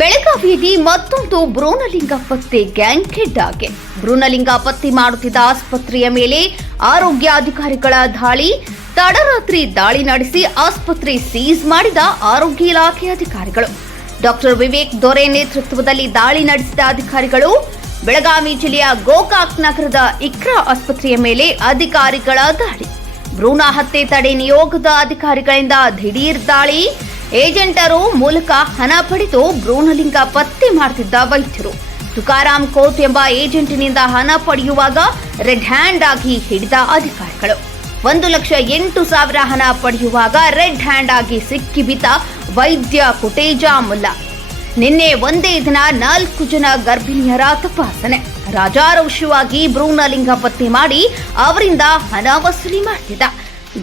ಬೆಳಗಾವಿಯಲ್ಲಿ ಮತ್ತೊಂದು ಭ್ರೂಣಲಿಂಗ ಪತ್ತೆ ಗ್ಯಾಂಗ್ ಹೆಡ್ ಆಗಿ ಭ್ರೂಣಲಿಂಗ ಪತ್ತೆ ಮಾಡುತ್ತಿದ್ದ ಆಸ್ಪತ್ರೆಯ ಮೇಲೆ ಆರೋಗ್ಯ ಅಧಿಕಾರಿಗಳ ದಾಳಿ. ತಡರಾತ್ರಿ ದಾಳಿ ನಡೆಸಿ ಆಸ್ಪತ್ರೆ ಸೀಸ್ ಮಾಡಿದ ಆರೋಗ್ಯ ಇಲಾಖೆ ಅಧಿಕಾರಿಗಳು. ಡಾಕ್ಟರ್ ವಿವೇಕ್ ದೊರೆ ನೇತೃತ್ವದಲ್ಲಿ ದಾಳಿ ನಡೆಸಿದ ಅಧಿಕಾರಿಗಳು ಬೆಳಗಾವಿ ಜಿಲ್ಲೆಯ ಗೋಕಾಕ್ ನಗರದ ಇಕ್ರಾ ಆಸ್ಪತ್ರೆಯ ಮೇಲೆ ಅಧಿಕಾರಿಗಳ ದಾಳಿ. ಭ್ರೂಣ ಹತ್ಯೆ ತಡೆ ನಿಯೋಗದ ಅಧಿಕಾರಿಗಳಿಂದ ದಿಢೀರ್ ದಾಳಿ. ಏಜೆಂಟರು ಮೂಲಕ ಹಣ ಪಡೆದು ಭ್ರೂಣಲಿಂಗ ಪತ್ತೆ ಮಾಡುತ್ತಿದ್ದ ವೈದ್ಯರು ತುಕಾರಾಮ್ ಕೋತ್ ಎಂಬ ಏಜೆಂಟಿನಿಂದ ಹಣ ಪಡೆಯುವಾಗ ರೆಡ್ ಹ್ಯಾಂಡ್ ಆಗಿ ಹಿಡಿದ ಅಧಿಕಾರಿಗಳು 1,08,000 ಹಣ ಪಡೆಯುವಾಗ ರೆಡ್ ಹ್ಯಾಂಡ್ ಆಗಿ ಸಿಕ್ಕಿಬಿದ್ದ ವೈದ್ಯ ಕುಟೇಜಾ ಮುಲ್ಲಾ. ನಿನ್ನೆ ಒಂದೇ ದಿನ 4 ಜನ ಗರ್ಭಿಣಿಯರ ತಪಾಸಣೆ. ರಾಜಾರೋಷವಾಗಿ ಭ್ರೂಣಲಿಂಗ ಪತ್ತೆ ಮಾಡಿ ಅವರಿಂದ ಹಣ ವಸೂಲಿ ಮಾಡುತ್ತಿದ್ದ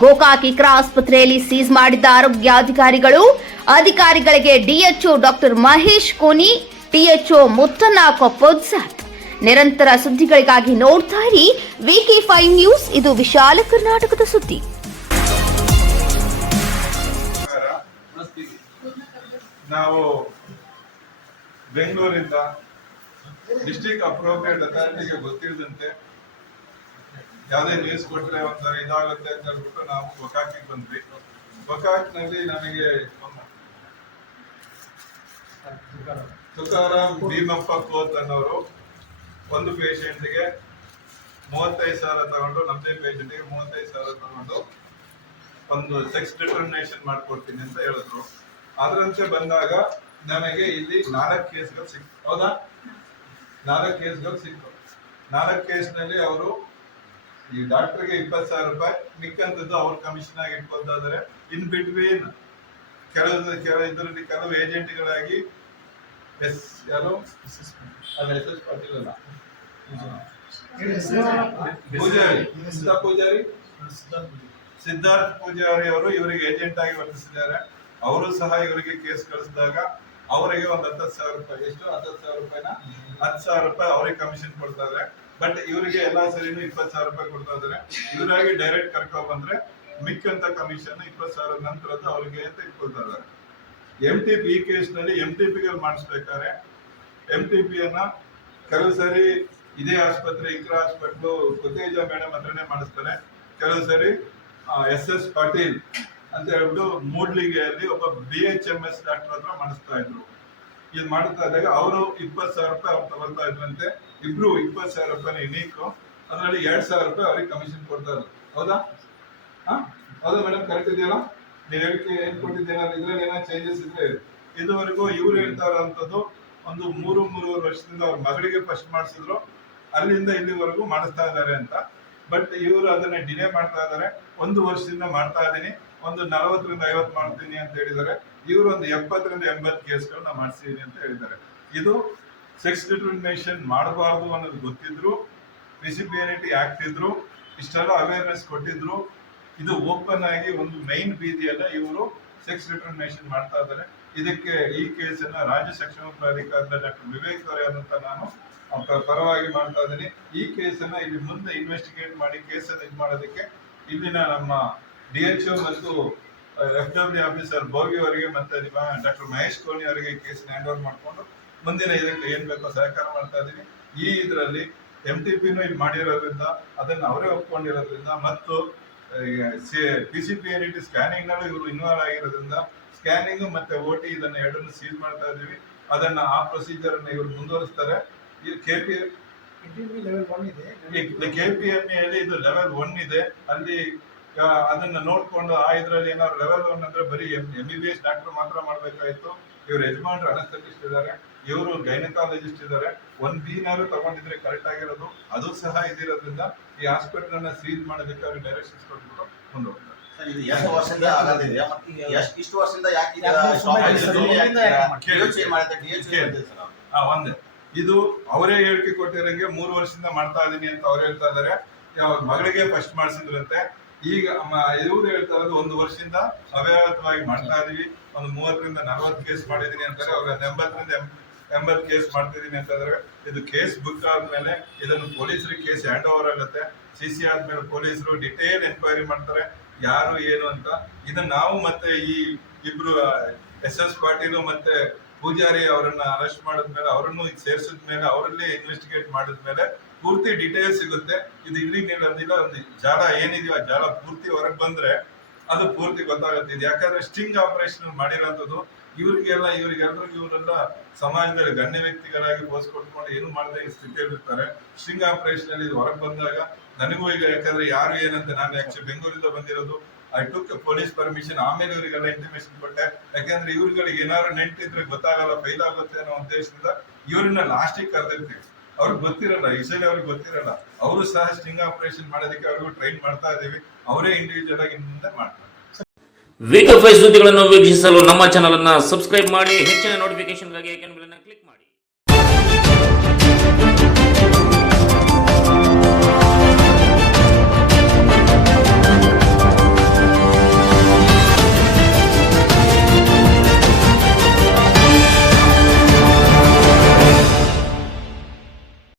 ಗೋಕಾಕ್ ಇಕ್ರಾ ಆಸ್ಪತ್ರೆಯಲ್ಲಿ ಸೀಸ್ ಮಾಡಿದ್ದ ಅಧಿಕಾರಿಗಳಿಗೆ ಡಿಎಚ್ಒ ಡಾಕ್ಟರ್ ಮಹೇಶ್ ಕೋನಿ, ಟಿಎಚ್ಒ ಮುತ್ತಣ್ಣ ಕೊಪ್ಪದ್ ಸಾಥ್. ನಿರಂತರ ಸುದ್ದಿಗಳಿಗಾಗಿ ನೋಡ್ತಾ ಇರಿ VK5 ನ್ಯೂಸ್. ಇದು ವಿಶಾಲ ಕರ್ನಾಟಕದ ಸುದ್ದಿ. ನಾವು ಬೆಂಗಳೂರಿಂದ ಡಿಸ್ಟ್ರಿಕ್ಟ್ ಅಪ್ರೋಪ್ರಿಯೇಟ್ ಅಥಾರಿಟಿಗೆ ಗೊತ್ತಿರದಂತೆ ಯಾವುದೇ ನ್ಯೂಸ್ ಕೊಟ್ಟರೆ ಒಂಥರ ಇದಾಗುತ್ತೆ ಅಂತ ಹೇಳ್ಬಿಟ್ಟು ನಾವು ಗೋಕಾಕಿಗೆ ಬಂದ್ವಿ. ಗೋಕಾಕ್ನಲ್ಲಿ ನನಗೆ ತುಕಾರಾಮ್ ಭೀಮಪ್ಪ ಕೋತ್ ಅನ್ನೋರು ಒಂದು ಪೇಷಂಟ್ಗೆ 35,000 ತಗೊಂಡು, ನಮ್ಮದೇ ಪೇಷಂಟ್ಗೆ 35,000 ತಗೊಂಡು ಒಂದು ಸೆಕ್ಸ್ ಡಿಟರ್ಮಿನೇಷನ್ ಮಾಡ್ಕೊಡ್ತೀನಿ ಅಂತ ಹೇಳಿದ್ರು. ಅದರಂತೆ ಬಂದಾಗ ನನಗೆ ಇಲ್ಲಿ 4 ಕೇಸ್ಗಳು ಸಿಕ್ತು. ಹೌದಾ? 4 ಕೇಸ್ಗಳು ಸಿಕ್ತು. 4 ಕೇಸ್ನಲ್ಲಿ ಅವರು ಈ ಡಾಕ್ಟರ್ಗೆ 20,000 ರೂಪಾಯಿ, ಮಿಕ್ಕಂತದ್ದು ಅವ್ರ ಕಮಿಷನ್ ಆಗಿ ಇಟ್ಕೊಳ್ತಾ ಇದಾರೆ. ಇನ್ ಬಿಟ್ವೀನ್ ಕೆಲವು ಏಜೆಂಟ್ಗಳಾಗಿ ಸಿದ್ಧಾರ್ಥ್ ಪೂಜಾರಿ ಅವರು ಇವರಿಗೆ ಏಜೆಂಟ್ ಆಗಿ ವರ್ತಿಸಿದ್ದಾರೆ. ಅವರು ಸಹ ಇವರಿಗೆ ಕೇಸ್ ಕಳಿಸಿದಾಗ ಅವರಿಗೆ ಒಂದು 10,000 ರೂಪಾಯಿ, ಎಷ್ಟು 10,000 ರೂಪಾಯಿನ 10,000 ರೂಪಾಯಿ ಅವರಿಗೆ ಕಮಿಷನ್ ಕೊಡ್ತಾ ಇದ್ದಾರೆ. ಬಟ್ ಇವರಿಗೆ ಎಲ್ಲಾ ಸರಿನೂ 20,000 ರೂಪಾಯಿ ಕೊಡ್ತಾ ಇದ್ದಾರೆ. ಇವರಾಗಿ ಡೈರೆಕ್ಟ್ ಕರ್ಕೊಂಡ್ ಬಂದ್ರೆ ಮಿಕ್ಕಂತ ಕಮಿಷನ್ 20,000 ನಂತರದ್ದು ಅವರಿಗೆ ಅಂತ ಇಟ್ಕೊಳ್ತಾ ಇದ್ದಾರೆ. MTP ಈ ಕೇಸ್ ನಲ್ಲಿ MTPಗಳು ಮಾಡಿಸ್ಬೇಕಾದ್ರೆ MTP ಅನ್ನ ಕೆಲವು ಸರಿ ಇದೇ ಆಸ್ಪತ್ರೆ ಇಕ್ರಾ ಹಾಸ್ಪಿಟ್ಲು ಕುತೇಜಾ ಮೇಡಮ್ ಹತ್ರನೇ ಮಾಡಿಸ್ತಾರೆ. ಕೆಲವು ಸರಿ SS ಪಾಟೀಲ್ ಅಂತ ಹೇಳ್ಬಿಟ್ಟು ಮೂಡ್ಲಿಗೆಯಲ್ಲಿ ಒಬ್ಬ BHMS ಡಾಕ್ಟರ್ ಹತ್ರ ಮಾಡಿಸ್ತಾ ಇದ್ರು. ಇದು ಮಾಡ್ತಾ ಇದ್ದಾಗ ಅವರು 20,000 ರೂಪಾಯಿ ಅವ್ರು ತಗೊಳ್ತಾ ಇದ್ರಂತೆ. ಇಬ್ರು 20,000 ರೂಪಾಯಿ ಯುನೀಕು, ಅದರಲ್ಲಿ 2,000 ರೂಪಾಯಿ ಅವ್ರಿಗೆ ಕಮಿಷನ್ ಕೊಡ್ತಾ ಇದ್ರು. ಹೌದಾ? ಹೌದಾ ಮೇಡಮ್? ಕರೆಕ್ಟ್ ಇದೆಯಲ್ಲ? ನೀವು ಹೇಳಿಕೆ ಏನ್ ಕೊಟ್ಟಿದ್ದೇನಲ್ಲ, ಇದ್ರಲ್ಲಿ ಏನೋ ಚೇಂಜಸ್ ಇದ್ರೆ ಇದುವರೆಗೂ ಇವ್ರು ಹೇಳ್ತಾರಂತದ್ದು ಒಂದು 3-3.5 ವರ್ಷದಿಂದ ಅವ್ರ ಮಗಳಿಗೆ ಫಸ್ಟ್ ಮಾಡಿಸಿದ್ರು, ಅಲ್ಲಿಂದ ಇಲ್ಲಿವರೆಗೂ ಮಾಡಿಸ್ತಾ ಇದ್ದಾರೆ ಅಂತ. ಬಟ್ ಇವರು ಅದನ್ನ ಡಿಲೇ ಮಾಡ್ತಾ ಇದ್ದಾರೆ. 1 ವರ್ಷದಿಂದ ಮಾಡ್ತಾ ಇದ್ದೀನಿ, ಒಂದು 40ರಿಂದ 50 ಮಾಡ್ತೀನಿ ಅಂತ ಹೇಳಿದ್ದಾರೆ. ಇವರು ಒಂದು 70ರಿಂದ 80 ಕೇಸ್ಗಳನ್ನ ಮಾಡಿಸಿದೀನಿ ಅಂತ ಹೇಳಿದ್ದಾರೆ. ಇದು ಸೆಕ್ಸ್ ಡಿಟರ್ಮಿನೇಷನ್ ಮಾಡಬಾರ್ದು ಅನ್ನೋದು ಗೊತ್ತಿದ್ರು, PCPNT ಆಕ್ಟ್ ಇದ್ರು, ಇಷ್ಟೆಲ್ಲ ಅವೇರ್ನೆಸ್ ಕೊಟ್ಟಿದ್ರು. ಇದು ಓಪನ್ ಆಗಿ ಒಂದು ಮೈನ್ ಬೀದಿಯಲ್ಲ ಇವರು ಸೆಕ್ಸ್ ಡಿಟರ್ಮಿನೇಷನ್ ಮಾಡ್ತಾ ಇದ್ದಾರೆ. ಇದಕ್ಕೆ ಈ ಕೇಸನ್ನ ರಾಜ್ಯ ಸಕ್ಷಮ ಪ್ರಾಧಿಕಾರದ ಡಾಕ್ಟರ್ ವಿವೇಕ್ ದೊರೆ ಅಂತ ನಾನು ಪರವಾಗಿ ಮಾಡ್ತಾ ಇದ್ದೀನಿ. ಈ ಕೇಸನ್ನ ಇಲ್ಲಿ ಮುಂದೆ ಇನ್ವೆಸ್ಟಿಗೇಟ್ ಮಾಡಿ ಕೇಸನ್ನ ಇದು ಮಾಡೋದಕ್ಕೆ ಇಲ್ಲಿನ ನಮ್ಮ DHO ಮತ್ತು FW ಆಫೀಸರ್ ಭೋಗಿ ಅವರಿಗೆ ಮತ್ತೆ ಡಾಕ್ಟರ್ ಮಹೇಶ್ ಕೋನಿ ಅವರಿಗೆ ಕೇಸನ್ನ ಹ್ಯಾಂಡ್ ಓವರ್ ಮಾಡಿಕೊಂಡು ಮುಂದಿನ ಇದಕ್ಕೆ ಏನ್ ಬೇಕೋ ಸಹಕಾರ ಮಾಡ್ತಾ ಇದ್ದೀನಿ. ಈ ಇದರಲ್ಲಿ MTPನೂ ಇಲ್ಲಿ ಮಾಡಿರೋದ್ರಿಂದ, ಅದನ್ನ ಅವರೇ ಒಪ್ಕೊಂಡಿರೋದ್ರಿಂದ, ಮತ್ತು PCPNT ಸ್ಕ್ಯಾನಿಂಗ್ ನಲ್ಲೂ ಇವರು ಇನ್ವಾಲ್ವ್ ಆಗಿರೋದ್ರಿಂದ ಸ್ಕ್ಯಾನಿಂಗ್ ಮತ್ತೆ OT ಇದನ್ನ ಎರಡನ್ನು ಸೀಲ್ ಮಾಡ್ತಾ ಇದೀವಿ. ಅದನ್ನ ಆ ಪ್ರೊಸೀಜರ್ ಅನ್ನ ಇವರು ಮುಂದುವರಿಸ್ತಾರೆ. KPME ಅಲ್ಲಿ ಇದು ಲೆವೆಲ್ 1 ಇದೆ. ಅಲ್ಲಿ ಅದನ್ನ ನೋಡ್ಕೊಂಡು ಆ ಇದ್ರಲ್ಲಿ ಏನಾದ್ರು ಲೆವೆಲ್ 1 ಅಂದ್ರೆ ಬರೀ MBBS ಡಾಕ್ಟರ್ ಮಾತ್ರ ಮಾಡ್ಬೇಕಾಯ್ತು. ಇವ್ರು ಯಜಮಾನ್ರು ಅನಸ್ಥೆಟಿಸ್ಟ್ ಇದ್ದಾರೆ, ಇವರು ಗೈನಕಾಲಜಿಸ್ಟ್ ಇದ್ದಾರೆ. 1B ತಗೊಂಡಿದ್ರೆ ಕರೆಕ್ಟ್ ಆಗಿರೋದು, ಅದು ಸಹ ಇದಿರೋದ್ರಿಂದ ಈ ಹಾಸ್ಪಿಟಲ್ ಅನ್ನ ಸೀಲ್ ಮಾಡೋದಕ್ಕೆ ಅವ್ರಿಗೆ ಡೈರೆಕ್ಷನ್ಸ್ ಕೊಟ್ಬಿಟ್ಟು ಮುಂದುವರ್ತಾರೆ. ಎಷ್ಟು ವರ್ಷದಿಂದ ಆಗದಿದೆಯಾ? ಇಷ್ಟು ವರ್ಷದಿಂದ ಯಾಕೆ ಒಂದೇ ಇದು ಅವರೇ ಹೇಳಿಕೆ ಕೊಟ್ಟಿರಂಗೆ 3 ವರ್ಷದಿಂದ ಮಾಡ್ತಾ ಇದೀನಿ ಅಂತ ಅವ್ರು ಹೇಳ್ತಾ ಇದಾರೆ. ಮಗಳಿಗೆ ಫಸ್ಟ್ ಮಾಡಿಸಿದ್ರಂತೆ. ಈಗ ಇವ್ರು ಹೇಳ್ತಾ ಇರೋದು 1 ವರ್ಷದಿಂದ ಅವ್ಯಾಹತವಾಗಿ ಮಾಡ್ತಾ ಇದೀವಿ, ಒಂದು 30ರಿಂದ 40 ಕೇಸ್ ಮಾಡಿದೀನಿ ಅಂತಾರೆ. ಅವ್ರ 80ರಿಂದ 80 ಕೇಸ್ ಮಾಡ್ತಿದೀನಿ ಅಂತ ಇದಾರೆ. ಇದು ಕೇಸ್ ಬುಕ್ ಆದ್ಮೇಲೆ ಇದನ್ನು ಪೊಲೀಸರಿಗೆ ಕೇಸ್ ಹ್ಯಾಂಡ್ ಓವರ್ ಆಗುತ್ತೆ. CC ಆದ್ಮೇಲೆ ಪೊಲೀಸರು ಡಿಟೇಲ್ ಎನ್ಕ್ವೈರಿ ಮಾಡ್ತಾರೆ, ಯಾರು ಏನು ಅಂತ. ಇದನ್ನ ನಾವು ಮತ್ತೆ ಈ ಇಬ್ರು SS ಪಾಟೀಲ್ ಮತ್ತೆ ಪೂಜಾರಿ ಅವರನ್ನ ಅರೆಸ್ಟ್ ಮಾಡಿದ್ಮೇಲೆ ಅವರನ್ನು ಸೇರಿಸಿದ್ಮೇಲೆ ಅವರಲ್ಲೇ ಇನ್ವೆಸ್ಟಿಗೇಟ್ ಮಾಡಿದ್ಮೇಲೆ ಪೂರ್ತಿ ಡೀಟೇಲ್ಸ್ ಸಿಗುತ್ತೆ. ಇದು ಇಲ್ಲಿ ನಿಲ್ಲೋದಿಲ್ಲ. ಒಂದು ಜಾಲ ಏನಿದೆಯೋ ಆ ಜಾಲ ಪೂರ್ತಿ ಹೊರಗೆ ಬಂದ್ರೆ ಅದು ಪೂರ್ತಿ ಗೊತ್ತಾಗುತ್ತೆ. ಇದು ಯಾಕಂದ್ರೆ ಸ್ಟಿಂಗ್ ಆಪರೇಷನ್ ಮಾಡಿರೋಂಥದ್ದು ಇವರೆಲ್ಲ ಸಮಾಜದಲ್ಲಿ ಗಣ್ಯ ವ್ಯಕ್ತಿಗಳಾಗಿ ಪೋಸ್ಟ್ ಕೊಟ್ಕೊಂಡು ಏನು ಮಾಡದೆ ಸ್ಥಿತಿಯಲ್ಲಿ ಇರ್ತಾರೆ. ಸ್ಟಿಂಗ್ ಆಪರೇಷನ್ ಅಲ್ಲಿ ಇದು ಹೊರಗೆ ಬಂದಾಗ ನನಗೂ ಈಗ ಯಾಕಂದ್ರೆ ಯಾರು ಏನಂತ ನಾನು ಆಕ್ಚುಲಿ ಬೆಂಗಳೂರಿಂದ ಬಂದಿರೋದು, ಐ ಟುಕ್ ಪೊಲೀಸ್ ಪರ್ಮಿಷನ್, ಆಮೇಲೆ ಇವರಿಗೆಲ್ಲ ಇಂಟಿಮೇಷನ್ ಕೊಟ್ಟೆ. ಯಾಕಂದ್ರೆ ಇವ್ರುಗಳಿಗೆ ಏನಾದ್ರು ನೆಂಟಿದ್ರೆ ಗೊತ್ತಾಗಲ್ಲ, ಫೈಲ್ ಆಗುತ್ತೆ ಅನ್ನೋ ಉದ್ದೇಶದಿಂದ ಇವ್ರನ್ನ ಲಾಸ್ಟಿಗೆ ಕರೆದಿರ್ತೀವಿ. ಅವ್ರಿಗೆ ಗೊತ್ತಿರಲ್ಲ, ಯೂಶಲಿ ಅವ್ರಿಗೆ ಗೊತ್ತಿರಲ್ಲ. ಅವರು ಸಹ ಸ್ಟಿಂಗ್ ಆಪರೇಷನ್ ಮಾಡೋದಕ್ಕೆ ಅವ್ರಿಗೂ ಟ್ರೈನ್ ಮಾಡ್ತಾ ಇದೀವಿ. ಅವರೇ ಇಂಡಿವಿಜುವಲ್ ಆಗಿ ಮುಂದೆ ಮಾಡ್ತಾರೆ. ವೀಕ್ ಆಫ್ ಸುದ್ದಿಗಳನ್ನು ವೀಕ್ಷಿಸಲು ನಮ್ಮ ಚಾನಲ್ ಅನ್ನು ಸಬ್ಸ್ಕ್ರೈಬ್ ಮಾಡಿ. ಹೆಚ್ಚಿನ ನೋಟಿಫಿಕೇಶನ್ಗಾಗಿ